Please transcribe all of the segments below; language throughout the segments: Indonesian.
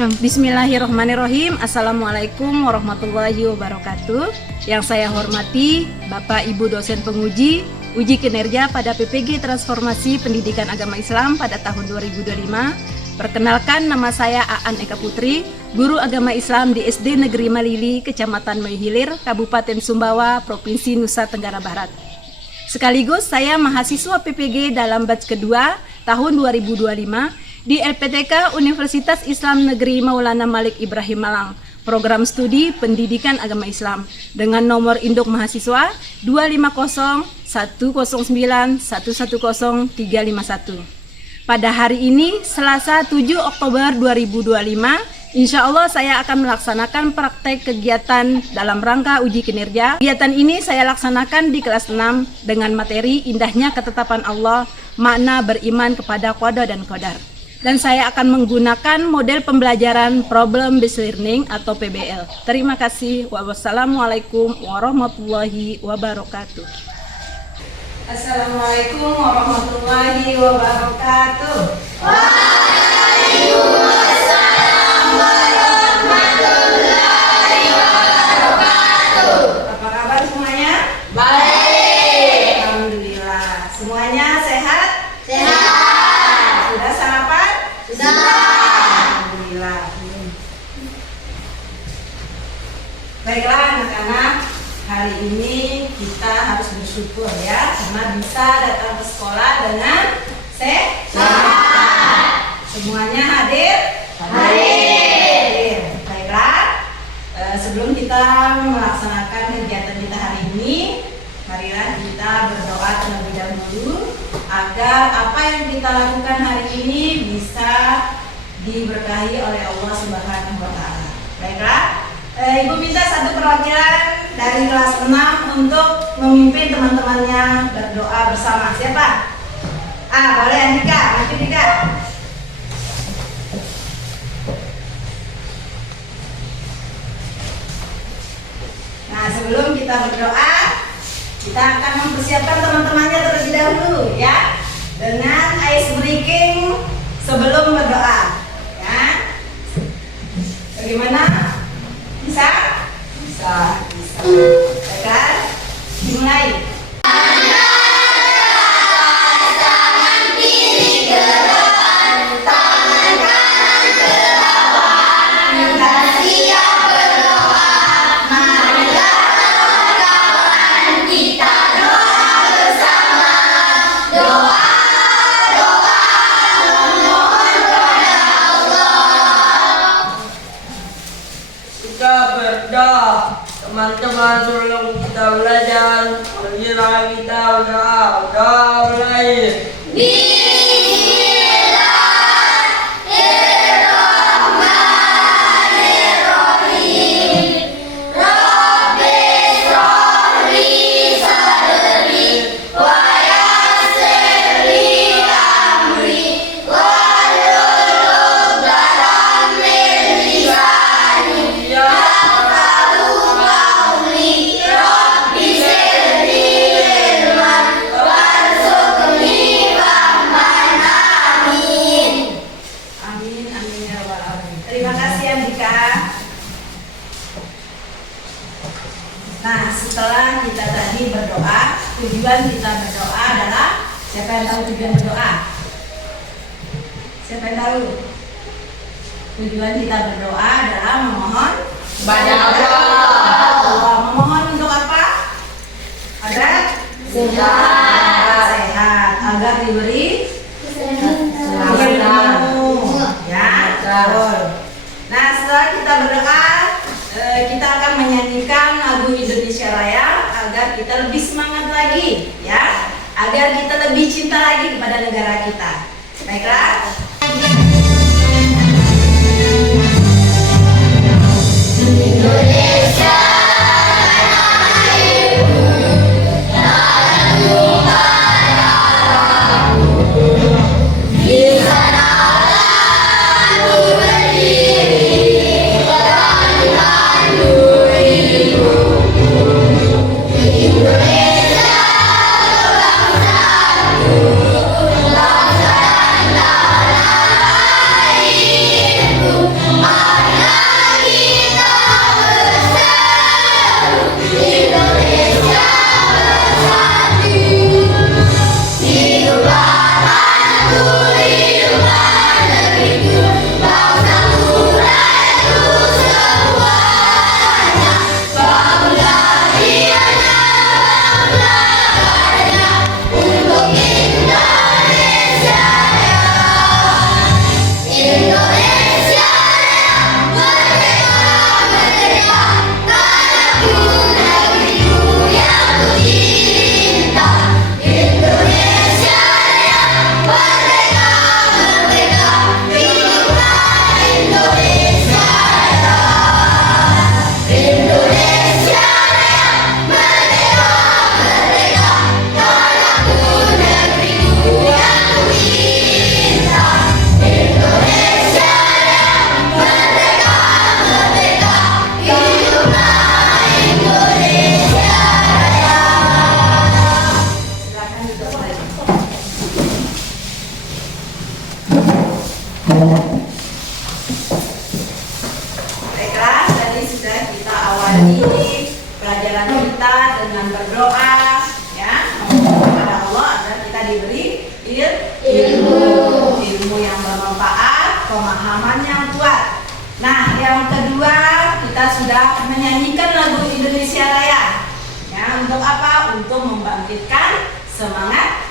Bismillahirrahmanirrahim. Assalamualaikum warahmatullahi wabarakatuh. Yang saya hormati Bapak Ibu dosen penguji uji kinerja pada PPG Transformasi Pendidikan Agama Islam pada tahun 2025. Perkenalkan, nama saya Aan Eka Putri, guru agama Islam di SD Negeri Malili, Kecamatan Meihilir, Kabupaten Sumbawa, Provinsi Nusa Tenggara Barat. Sekaligus saya mahasiswa PPG dalam batch kedua tahun 2025 di LPTK Universitas Islam Negeri Maulana Malik Ibrahim Malang, program studi Pendidikan Agama Islam dengan nomor induk mahasiswa 250-109-110-351. Pada hari ini, Selasa 7 Oktober 2025, insya Allah saya akan melaksanakan praktek kegiatan dalam rangka uji kinerja. Kegiatan ini saya laksanakan di kelas 6 dengan materi Indahnya Ketetapan Allah, Makna Beriman kepada Qada dan Qadar. Dan saya akan menggunakan model pembelajaran Problem Based Learning atau PBL. Terima kasih. Wassalamualaikum warahmatullahi wabarakatuh. Assalamualaikum warahmatullahi wabarakatuh. Waalaikumsalam warahmatullahi wabarakatuh. Apa kabar semuanya? Baik. Alhamdulillah. Semuanya sehat? Sehat. Sudah sarapan? Sudah. Alhamdulillah. Baiklah anak-anak, hari ini kita harus bersyukur ya, karena bisa datang ke sekolah dengan sehat. Semuanya hadir? Hadir. Baiklah, sebelum kita melaksanakan kegiatan kita hari ini, marilah kita berdoa terlebih dahulu agar apa yang kita lakukan hari ini bisa diberkahi oleh Allah Subhanahu wa Ta'ala. Baiklah, Ibu minta satu perwakilan dari kelas 6 untuk memimpin teman-temannya berdoa bersama. Siapa? Boleh Andika, maju Andika. Nah, sebelum kita berdoa, kita akan mempersiapkan teman-temannya terlebih dahulu ya, dengan ice breaking sebelum berdoa ya. Bagaimana? Bisa? Bisa. Baiklah, dimulai. Teman-teman, sebelum kita belajar, marilah kita berdoa. Mulai. Nah, setelah kita tadi berdoa, tujuan kita berdoa adalah, siapa yang tahu tujuan berdoa? Siapa yang tahu? Tujuan kita berdoa adalah memohon kepada Allah. Memohon untuk apa? Agar sehat, agar diberi ilmu. Ya, betul. Nah, setelah kita berdoa, kita akan menyanyikan lagu Indonesia Raya agar kita lebih semangat lagi ya, agar kita lebih cinta lagi kepada negara kita. Baiklah. Indonesia My pemahaman yang kuat. Nah, yang kedua kita sudah menyanyikan lagu Indonesia Raya. Ya, untuk apa? Untuk membangkitkan semangat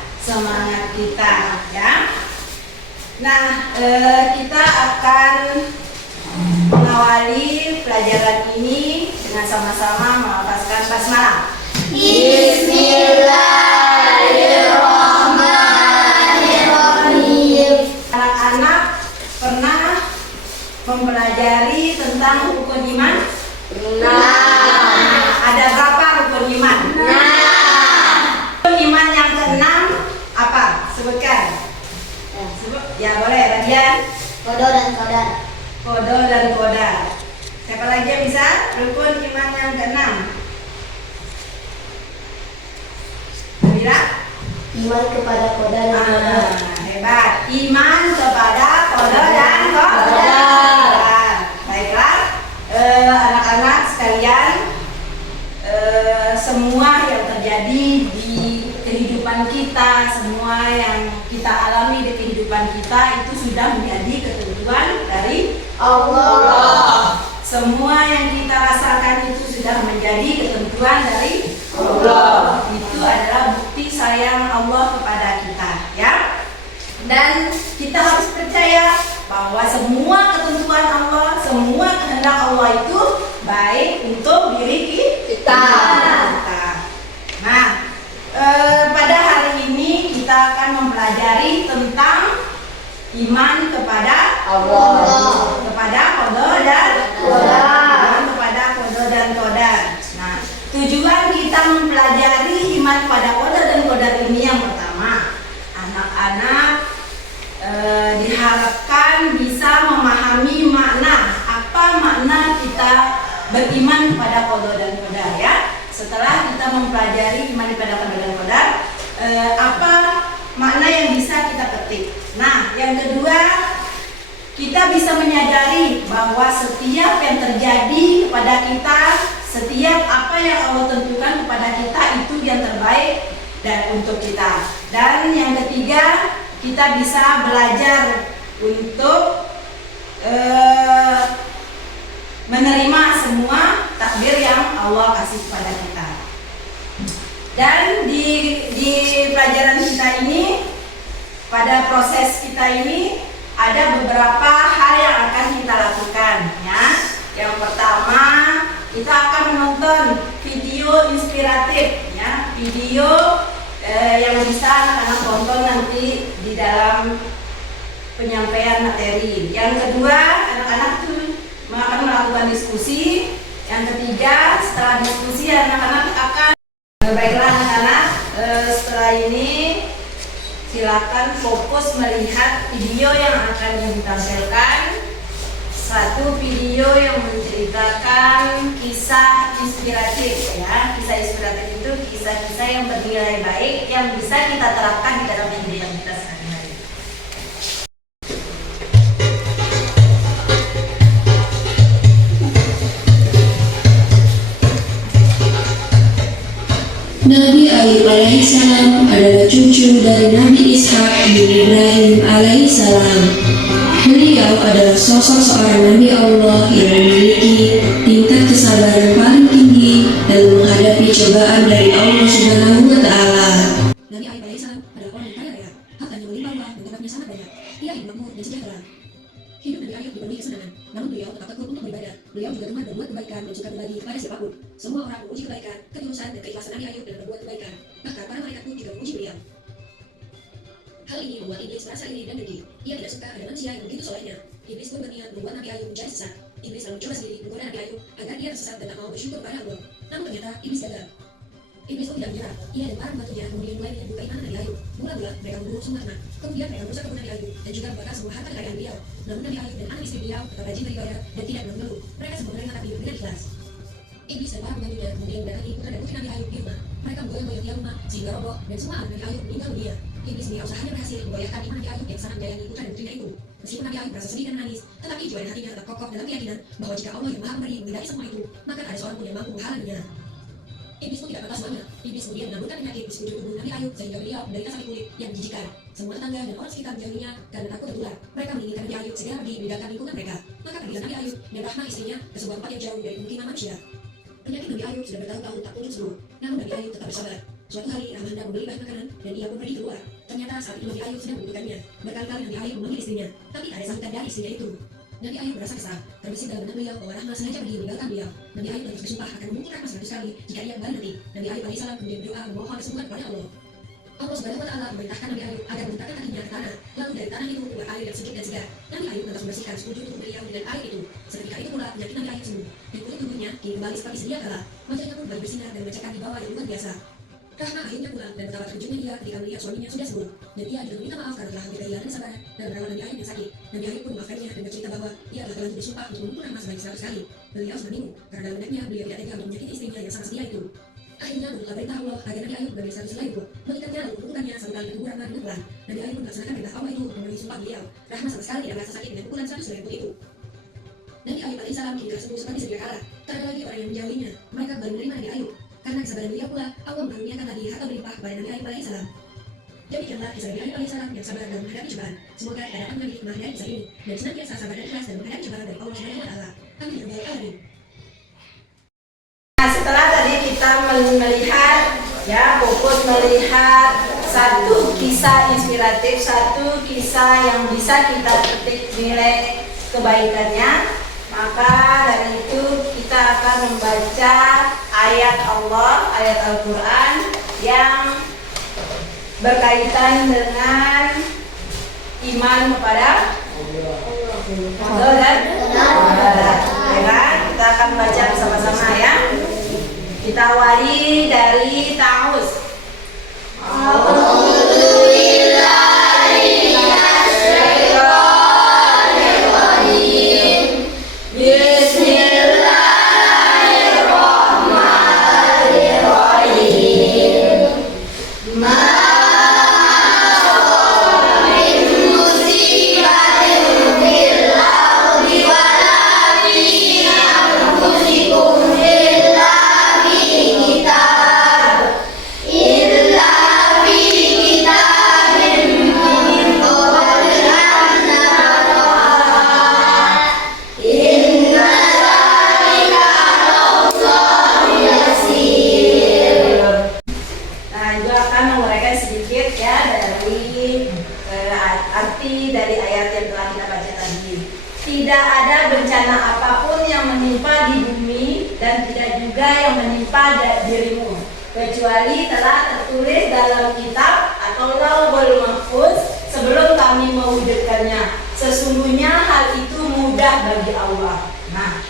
kita, ya. Nah, kita akan mengawali pelajaran ini dengan sama-sama melafazkan basmalah. Bismillahirrahmanirrahim. Anak-anak pernah mempelajari tentang rukun iman? Ada berapa rukun iman? Rukun iman yang keenam apa? Sebutkan. Ya boleh, bagian Kodo dan kodar. kodo dan kodar. Siapa lagi yang bisa? Rukun iman yang keenam. Amira? Iman kepada koda dan kodar. Hebat. Iman kepada kodo dan kodar. Baiklah, anak-anak sekalian, semua yang terjadi di kehidupan kita, semua yang kita alami di kehidupan kita itu sudah menjadi ketentuan dari Allah. Semua yang kita rasakan itu sudah menjadi ketentuan dari Allah. Itu adalah bukti sayang Allah kepada kita, ya. Dan kita harus percaya bahwa semua ketentuan Allah, semua kehendak Allah itu baik untuk diri kita. Nah, pada hari ini kita akan mempelajari tentang iman kepada Allah. kepada kodo dan Kodar. kepada kodo dan kodar. Nah, tujuan kita mempelajari iman kepada kodo dan kodar ini yang pertama, anak-anak diharapkan bisa memahami apa makna kita beriman kepada kodo dan kodar, ya. Setelah kita mempelajari iman kepada kodo dan kodar, apa makna yang bisa kita petik. Nah, yang kedua, kita bisa menyadari bahwa setiap yang terjadi kepada kita, setiap apa yang Allah tentukan kepada kita itu yang terbaik dan untuk kita. Dan yang ketiga, kita bisa belajar untuk menerima semua takdir yang Allah kasih kepada kita. Dan di pelajaran kita ini, pada proses kita ini ada beberapa hal yang akan kita lakukan, ya. Yang pertama, kita akan menonton video inspiratif, ya, video yang bisa anak-anak tonton nanti di dalam penyampaian materi. Yang kedua, anak-anak itu akan melakukan diskusi. Yang ketiga, setelah diskusi anak-anak akan baiklah anak-anak, setelah ini silakan fokus melihat video yang akan ditampilkan. Satu video yang menceritakan kisah inspiratif, ya. Kisah inspiratif itu kisah-kisah yang bernilai baik yang bisa kita terapkan di dalam kehidupan kita sehari-hari. Nabi Ayub alaihissalam adalah cucu dari Nabi Ishak bin Ibrahim alaihissalam. Beliau adalah sosok seorang Nabi Allah yang memiliki tingkat kesabaran paling tinggi dalam menghadapi cobaan dari Allah Subhanahu wa Ta'ala. Nabi Ayub alaihissalam adalah orang yang kaya raya, hartanya melimpah ruah dan tetapnya sangat banyak. Ia hidup makmur dan sejahtera. Hidup Nabi Ayub dipenuhi kesenangan, namun beliau tetap tekun untuk beribadah. Beliau juga gemar berbuat kebaikan dan suka berbagi kepada siapapun. Semua orang memuji kebaikan, ketulusan dan keikhlasan Nabi Ayub dalam berbuat kebaikan. Bahkan para malaikat pun juga memuji beliau. Hal ini membuat iblis merasa iri dan dengki. Ia tidak suka ada manusia yang begitu solehnya. Iblis pun berniat membuat Nabi Ayub menjadi sesat. Iblis lalu mencoba sendiri menggoda Nabi Ayub agar dia tersesat dan tak mau bersyukur pada Allah. Namun ternyata iblis gagal. Iblis pun tidak menyerah. Ia dan para pembantunya kemudian mulai menyebut keimanan Nabi Ayub. Mula-mula mereka membunuh sumber ternak. Kemudian mereka merusak kebun Nabi Ayub dan juga membakar semua harta kekayaan beliau. Namun Nabi Ayub dan anak istri beliau tetap rajin beribadah dan tidak mengeluh. Mereka semua menerima takdir dengan ikhlas. Iblis dan para pembantunya kemudian mendatangi putra dan putri Nabi Ayub di rumah. Mereka menggoyang tiang rumah sehingga roboh dan semua anak Nabi Ayub meninggal dunia. Iblis punya usahanya berhasil menggoyahkan iman Nabi Ayub yang sangat menyayangi putra dan putrinya itu. Meskipun Nabi Ayub merasa sedih dan menangis, tetapi jiwa dan hatinya tetap kokoh dalam keyakinan bahwa jika Allah yang Maha Memberi menghendaki semua itu, maka tak ada seorang pun yang mampu menghalanginya. Iblis pun tidak pernah semuanya. Iblis kemudian menaburkan penyakit di sekujur tubuh Nabi Ayub sehingga beliau menderita sakit kulit yang menjijikan. Semua tetangga dan orang sekitar menjauhinya karena takut tertular. Mereka menginginkan Nabi Ayub segera pergi meninggalkan lingkungan mereka. Maka pergilah Nabi Ayub dan Rahmah istrinya ke sebuah tempat yang jauh dari pemukiman manusia. Penyakit Nabi Ayub sudah bertahun-tahun tak kunjung sembuh. Namun Nabi Ayub tetap bersabar. Suatu hari Rahmah hendak membeli bahan makanan dan ia pun pergi keluar. Ternyata saat itu Nabi Ayub sedang membutuhkannya. Berkali-kali Nabi Ayub memanggil istrinya, tapi tak ada sambutan dari istrinya itu. Nabi Ayub merasa kesal, terbesit dalam benak beliau bahwa Rahmah sengaja pergi meninggalkan beliau. Nabi Ayub terus bersumpah akan memukul Rahmah 100 kali jika ia kembali nanti. Nabi Ayub alaihissalam kemudian berdoa memohon kesembuhan kepada Allah. Allah Subhanahu wa Ta'ala memerintahkan Nabi Ayub agar meletakkan kakinya ke tanah, lalu dari tanah itu keluar air yang sejuk dan segar. Nabi Ayub lantas membersihkan sekujur tubuh beliau dengan air itu. Seketika itu pula penyakit Nabi Ayub sembuh, dan kulit tubuhnya kini kembali seperti sedia kala. Wajahnya pun kembali bersinar dan memancarkan di bawah yang luar biasa. Rahmah akhirnya pulang dan betapa terkejutnya dia ketika melihat suaminya sudah sembuh. Dan ia juga meminta maaf karena telah hampir kehilangan kesabaran dan merawat Nabi Ayub yang sakit. Nabi Ayub pun memaafkannya dan bercerita bahwa ia telah terlanjur bersumpah untuk memukul Rahmah sebanyak 100 kali. Beliau sangat bingung karena dalam benaknya beliau tidak tega untuk menyakiti istrinya yang sangat setia itu. Akhirnya menurutlah perintah Allah agar Nabi Ayub mengambil 100 helai itu, mengikatnya lalu memukulkannya 1 kali ke tubuh Rahmah dengan pelan. Nabi Ayub pun melaksanakan perintah Allah itu untuk memenuhi sumpah beliau. Rahmah sama sekali tidak merasa sakit dengan pukulan 100 helai itu. Nabi Ayub alaihissalam kini telah sembuh seperti sedia kala. Tak ada lagi orang yang menjauhinya. Mereka baru menerima Nabi Ayub. Karena kesabaran beliau pula, Allah mengaruniakan lagi harta berlimpah kepada Nabi Ayub alaihissalam. Demikianlah kisah Nabi Ayub alaihissalam yang sabar dalam menghadapi cobaan. Semoga kita dapat mengambil hikmah dari kisah ini dan senantiasa sabar dan ikhlas dalam menghadapi cobaan dari Allah Subhanahu wa Ta'ala. Amin ya rabbal alamin. Nah, setelah tadi kita melihat, ya, fokus melihat satu kisah inspiratif, satu kisah yang bisa kita petik nilai kebaikannya, maka dari itu kita akan membaca ayat Allah, ayat Al-Quran yang berkaitan dengan iman kepada Allah dan kita akan baca bersama-sama ya. Kita awali dari ta'awuz. Arti dari ayat yang telah kita baca tadi. Tidak ada bencana apapun yang menimpa di bumi dan tidak juga yang menimpa dirimu, kecuali telah tertulis dalam kitab atau Lauhul Mahfuz sebelum kami mewujudkannya. Sesungguhnya hal itu mudah bagi Allah. Nah,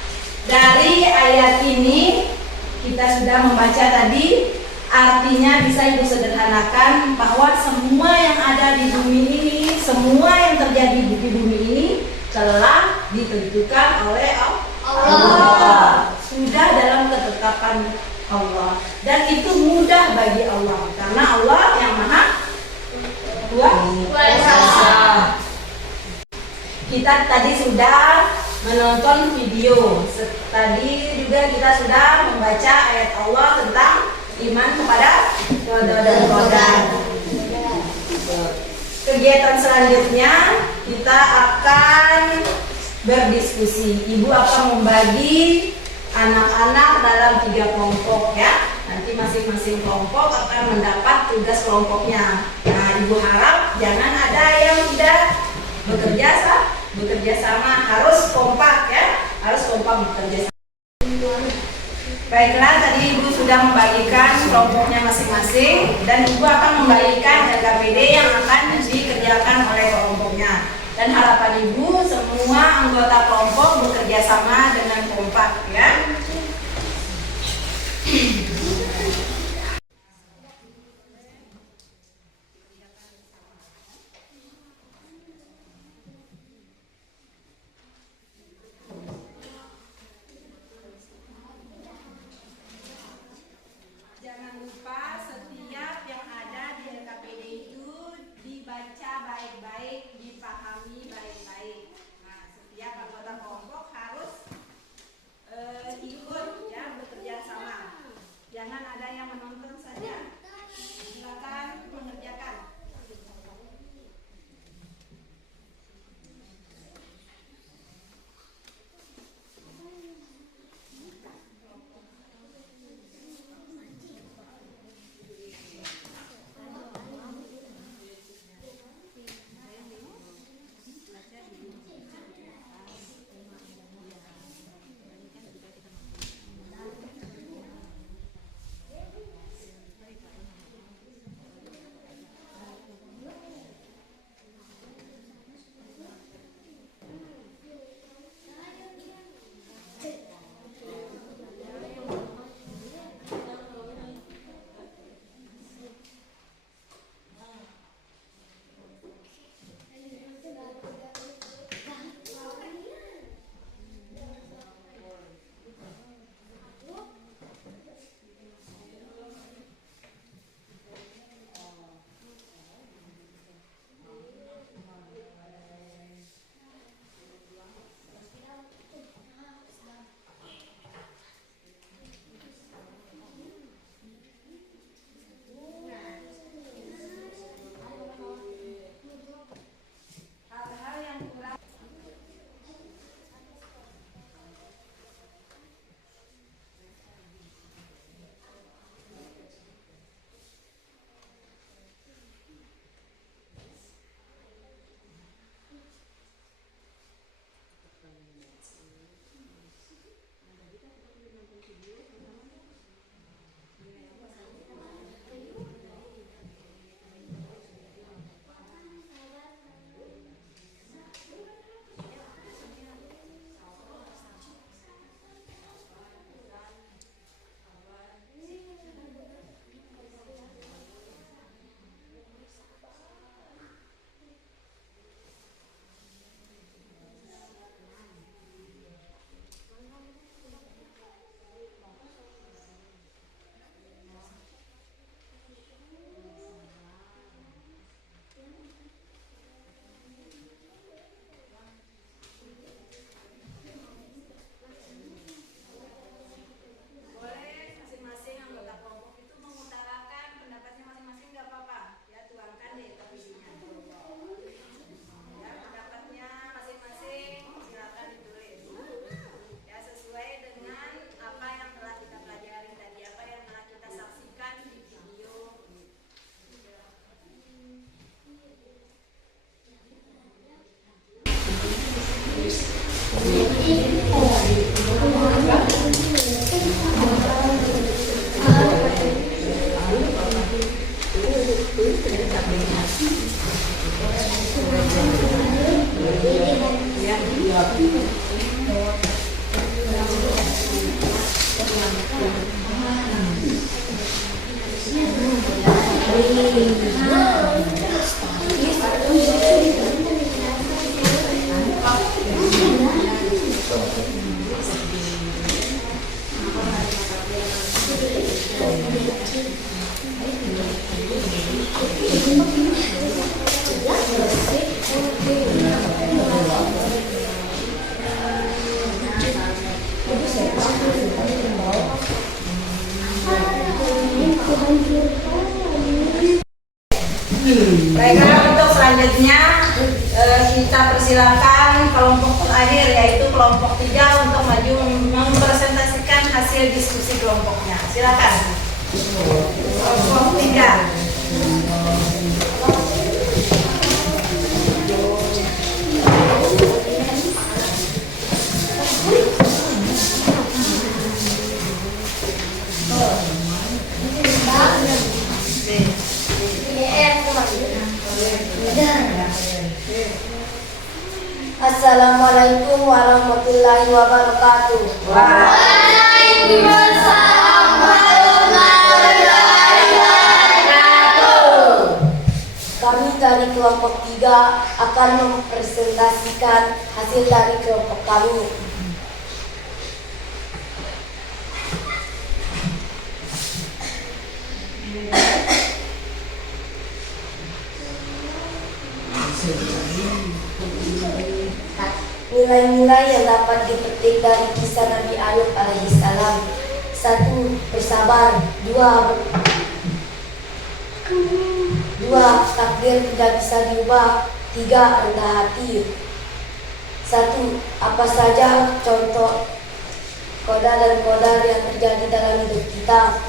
dari ayat ini kita sudah membaca tadi. Artinya bisa ibu sederhanakan bahwa semua yang ada di bumi ini, semua yang terjadi di bumi ini telah ditentukan oleh Allah. Sudah dalam ketetapan Allah. Dan itu mudah bagi Allah karena Allah yang maha kuasa. Kita tadi sudah menonton video. Tadi juga kita sudah membaca ayat Allah tentang iman kepada qada dan qadar. Kegiatan selanjutnya kita akan berdiskusi. Ibu akan membagi anak-anak dalam 3 kelompok ya. Nanti masing-masing kelompok akan mendapat tugas kelompoknya. Nah, ibu harap jangan ada yang tidak bekerja sama, harus kompak ya, harus kompak bekerja sama. Baiklah, tadi ibu sudah membagikan kelompoknya masing-masing dan ibu akan membagikan LKPD yang akan dikerjakan oleh kelompoknya. Dan harapan ibu semua anggota kelompok bekerja sama dengan kompak ya. Jangan lupa setiap yang ada di LKPD itu dibaca baik-baik, dipahami baik-baik. Nah, setiap anggota kelompok harus Baiklah, untuk selanjutnya kita persilakan kelompok terakhir yaitu kelompok 3 untuk maju mempresentasikan hasil diskusi kelompoknya. Silakan. Kelompok 3. Assalamualaikum warahmatullahi wabarakatuh. Waalaikumsalam warahmatullahi wabarakatuh. Kami dari kelompok 3 akan mempresentasikan hasil dari kelompok kami. Nilai-nilai yang dapat dipetik dari kisah Nabi Ayub alaihissalam: 1. Bersabar. 2. Takdir tidak bisa diubah. 3. Rendah hati. 1. Apa saja contoh qadar dan qadar yang terjadi dalam hidup kita?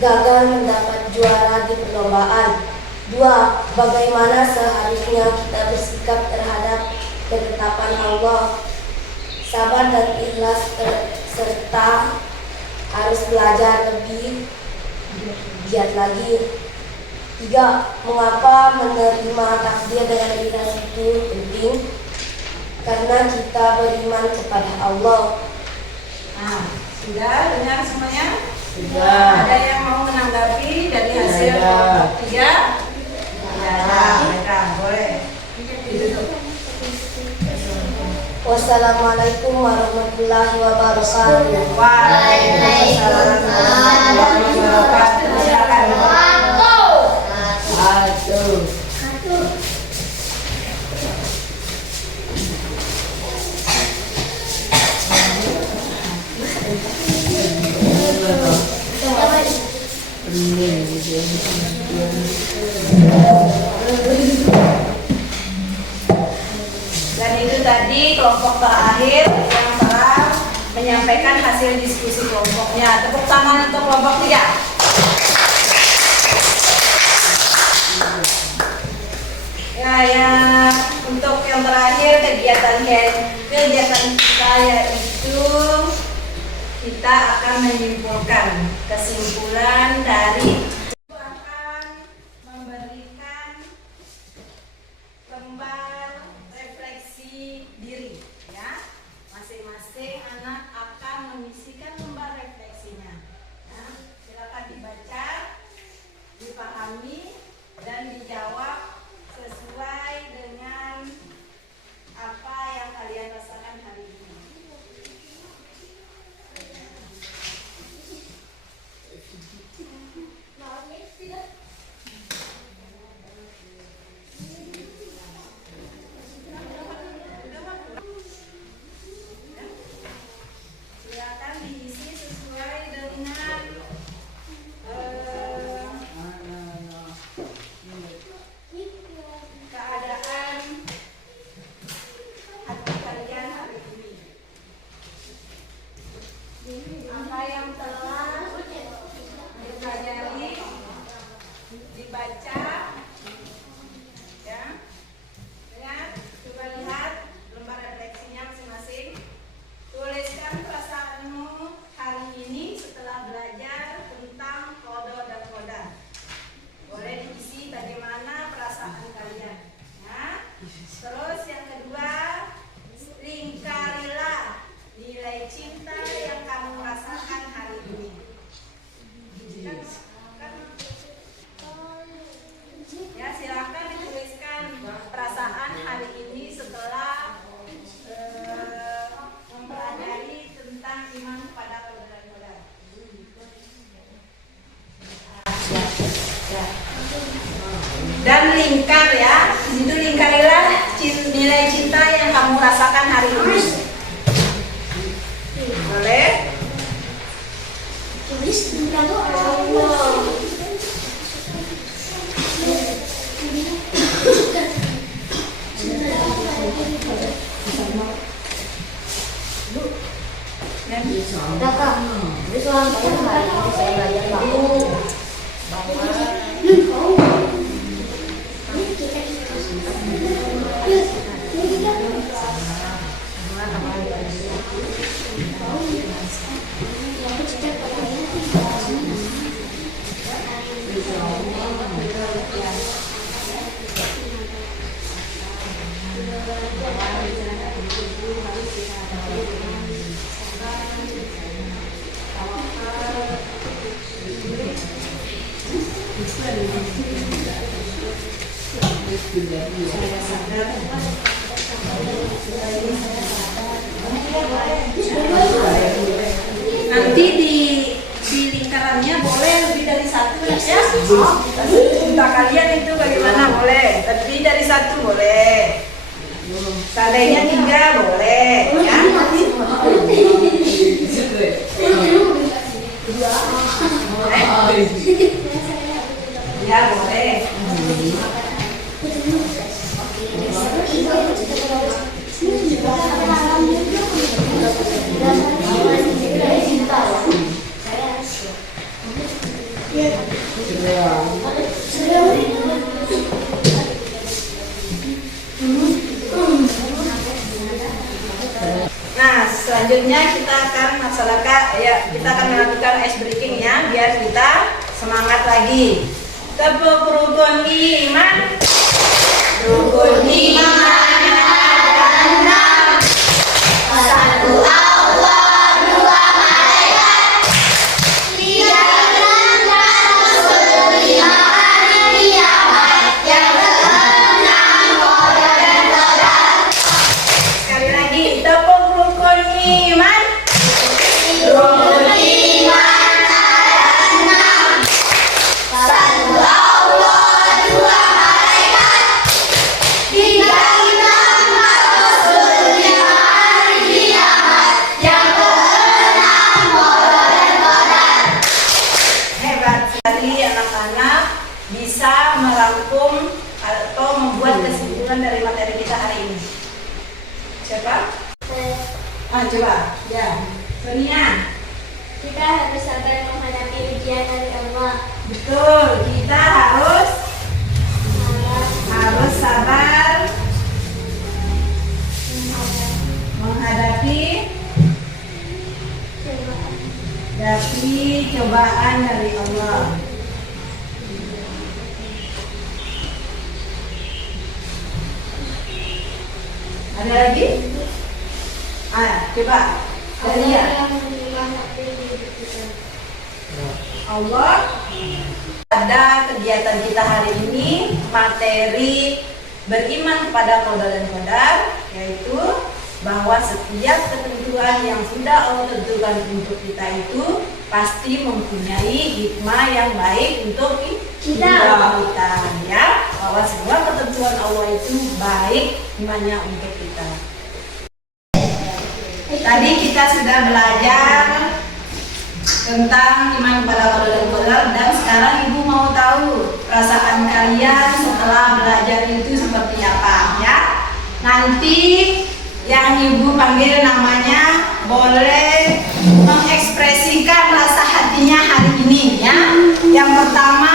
Gagal mendapat juara di perlombaan. 2. Bagaimana seharusnya kita bersikap terhadap ketetapan Allah, sabar dan ikhlas, serta harus belajar lebih giat lagi. 3. Mengapa menerima takdir dengan ikhlas itu penting? Karena kita beriman kepada Allah. Nah, sudah dengar semuanya? Sudah. Ada yang mau menanggapi dari hasil kelompok 3? Ada, boleh. Wassalamualaikum warahmatullahi wabarakatuh. Waalaikumsalam warahmatullahi wabarakatuh. Silakan. Dan itu tadi kelompok terakhir yang telah menyampaikan hasil diskusi kelompoknya. Tepuk tangan untuk kelompok 3. Ya, untuk yang terakhir kegiatan kita yaitu kita akan menyimpulkan kesimpulan dari akan memberikan lembar refleksi diri, ya. Masing-masing anak akan mengisikan lembar refleksinya. Ya, silakan dibaca, dipahami, dan dijawab sesuai dengan apa yang kalian rasakan hari ini. Dan lingkar ya. Di situ lingkarilah nilai cinta yang kamu rasakan hari ini. Boleh? Tulis tentang Allah. Kakak, soal saya hari ini saya belajar Nanti di lingkarannya boleh lebih dari satu ya. Cinta kalian itu bagaimana boleh, lebih dari satu boleh. Seandainya 3 boleh ya. Ya boleh. Nah, selanjutnya kita akan melakukan ice breaking ya, biar kita semangat lagi. Tepuk rukun iman. Rukun iman ada 6. Satu Allah, 2 malaikat, 3 bulan dan Rasul, 5 hari kiamat, yang ke-6 qadar dan qadar. Sekali lagi, tepuk rukun iman. Rukun iman ada 6. Satu Allah, 2 malaikat, 3 bulan dan Rasul, 5 hari kiamat, yang ke-6 qadar dan qadar. Hebat sekali anak-anak bisa merangkum atau membuat kesimpulan dari materi kita hari ini. Siapa? Coba. Ya. Sonia. Kita harus sabar menghadapi ujian dari Allah. Betul. Kita harus sabar menghadapi cobaan dari Allah. Ada lagi? Coba. Dari ya. Allah, pada kegiatan kita hari ini materi beriman kepada qada dan qadar, yaitu bahwa setiap ketentuan yang sudah Allah tentukan untuk kita itu pasti mempunyai hikmah yang baik untuk kita ya, bahwa semua ketentuan Allah itu baik hikmahnya untuk kita. Tadi kita sudah belajar tentang iman kepada qada dan qadar, dan sekarang Ibu mau tahu perasaan kalian setelah belajar itu seperti apa ya. Nanti yang Ibu panggil namanya boleh mengekspresikan rasa hatinya hari ini ya. Yang pertama